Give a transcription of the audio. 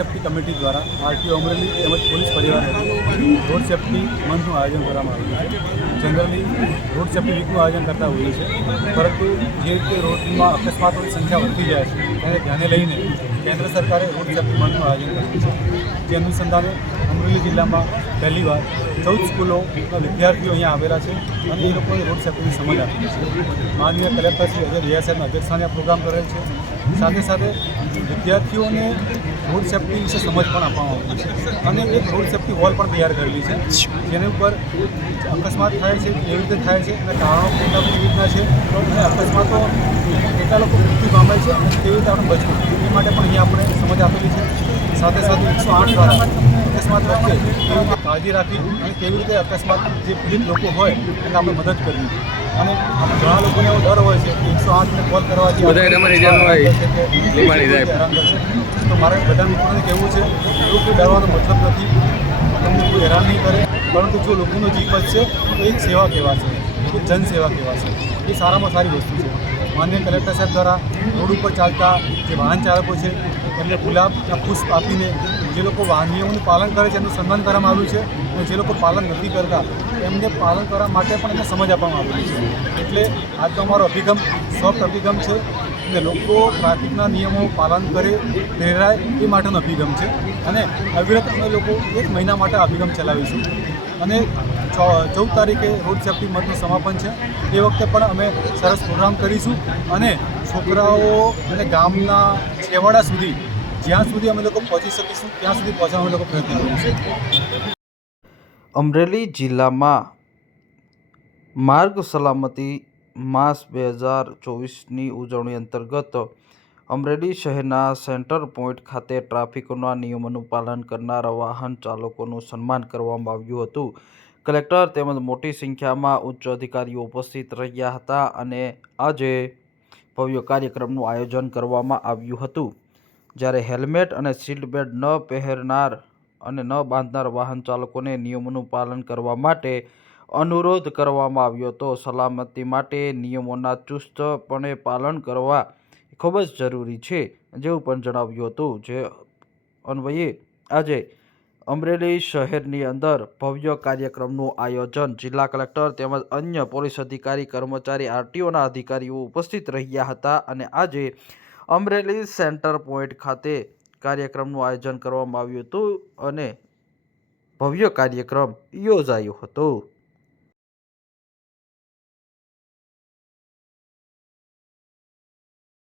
Safety committee દ્વારા RTO Amreli તેમજ police પરિવાર રોડ સેફ્ટી મંથનું આયોજન કરવામાં આવ્યું છે। જનરલી રોડ સેફ્ટી વીકનું આયોજન કરતા હોઈએ છીએ, પરંતુ જે રીતે રોડમાં અકસ્માતોની સંખ્યા વધતી જાય છે તેને ધ્યાને લઈને કેન્દ્ર સરકારે રોડ સેફ્ટી મંથનું આયોજન કર્યું છે। જે અનુસંધાને અમરેલી જિલ્લામાં પહેલીવાર 14 સ્કૂલોના વિદ્યાર્થીઓ અહીંયા આવેલા છે અને એ લોકોએ રોડ સેફ્ટીની સમજ આપી છે। માનનીય કલેક્ટર શ્રી અજય દહિયા સાહેબના અધ્યક્ષસ્થાને આ પ્રોગ્રામ કરેલ છે। સાથે સાથે વિદ્યાર્થીઓને રોડ સેફ્ટી વિશે સમજ પણ આપવામાં આવી છે અને એક રોડ સેફ્ટી વોલ પણ તૈયાર કરેલી છે, જેની ઉપર અકસ્માત થાય છે, કેવી રીતે થાય છે અને કારણો કેવી રીતના છે અને અકસ્માતો કેટલા લોકો મૃત્યુ પામે છે અને કેવી રીતે આપણે બચવું એ માટે પણ અહીંયા આપણે સમજ આપેલી છે। સાથે સાથે 108 દ્વારા અકસ્માત વખતે કેવી રીતે કાળજી રાખવી અને કેવી રીતે અકસ્માત જે પીડિત લોકો હોય એને આપણે મદદ કરવી અને ઘણા લોકોને એવો ડર હોય છે કે 108ને કોલ કરવાથી હેરાન કરશે। તો મારે બધા મિત્રોને કહેવું છે એવું કોઈ ડરવાનો મતલબ નથી, તમને કોઈ હેરાન નહીં કરે, પરંતુ જો લોકોનો જીવ બચશે તો એક સેવા કહેવાશે, એક જનસેવા કહેવાશે। એ સારામાં સારી વસ્તુ છે। માનનીય કલેક્ટર સાહેબ દ્વારા રોડ ઉપર ચાલતા જે વાહન ચાલકો છે એમને ગુલાબના પુષ્પ આપીને જે લોકો નિયમોનું પાલન કરે છે એમનું સન્માન કરવામાં આવ્યું છે અને જે લોકો પાલન નથી કરતા એમને પાલન કરવા માટે પણ એમને સમજ આપવામાં આવેલી છે। એટલે આજનો અમારો અભિગમ સોફ્ટ અભિગમ છે અને લોકો ટ્રાફિકના નિયમો પાલન કરે, પ્રેરાય એ માટેનો અભિગમ છે અને અવિરત અમે લોકો 1 મહિના માટે અભિગમ ચલાવીશું અને 14 તારીખે રોડ સેફ્ટી મંથનું સમાપન છે। એ વખતે પણ અમે સરસ પ્રોગ્રામ કરીશું અને છોકરાઓ અને ગામના છેવાડા સુધી જ્યાં સુધી અમે લોકો પહોંચી શકીશું ત્યાં સુધી પહોંચવા અમે લોકો પ્રયત્ન કરીશું। અમરેલી જિલ્લામાં માર્ગ સલામતી માસ 2024ની ઉજવણી અંતર્ગત અમરેલી શહેરના સેન્ટર પોઈન્ટ ખાતે ટ્રાફિકના નિયમોનું પાલન કરનાર વાહન ચાલકોનું સન્માન કરવામાં આવ્યું હતું। કલેક્ટર તેમજ મોટી સંખ્યામાં ઉચ્ચ અધિકારીઓ ઉપસ્થિત રહ્યા હતા અને આજે ભવ્ય કાર્યક્રમનું આયોજન કરવામાં આવ્યું હતું, જ્યારે હેલ્મેટ અને સીટ બેલ્ટ ન પહેરનાર અને ન બાંધનાર વાહન ચાલકોને નિયમોનું પાલન કરવા માટે અનુરોધ કરવામાં આવ્યો હતો। સલામતી માટે નિયમોના ચુસ્તપણે પાલન કરવા ખૂબ જ જરૂરી છે, જેવું પણ જણાવ્યું હતું। જે અન્વયે આજે અમરેલી શહેરની અંદર ભવ્ય કાર્યક્રમનું આયોજન જિલ્લા કલેક્ટર તેમજ અન્ય પોલીસ અધિકારી, કર્મચારી, આરટીઓના અધિકારીઓ ઉપસ્થિત રહ્યા હતા અને આજે અમરેલી સેન્ટર પોઈન્ટ ખાતે કાર્યક્રમનું આયોજન કરવામાં આવ્યું હતું અને ભવ્ય કાર્યક્રમ યોજાયો હતો।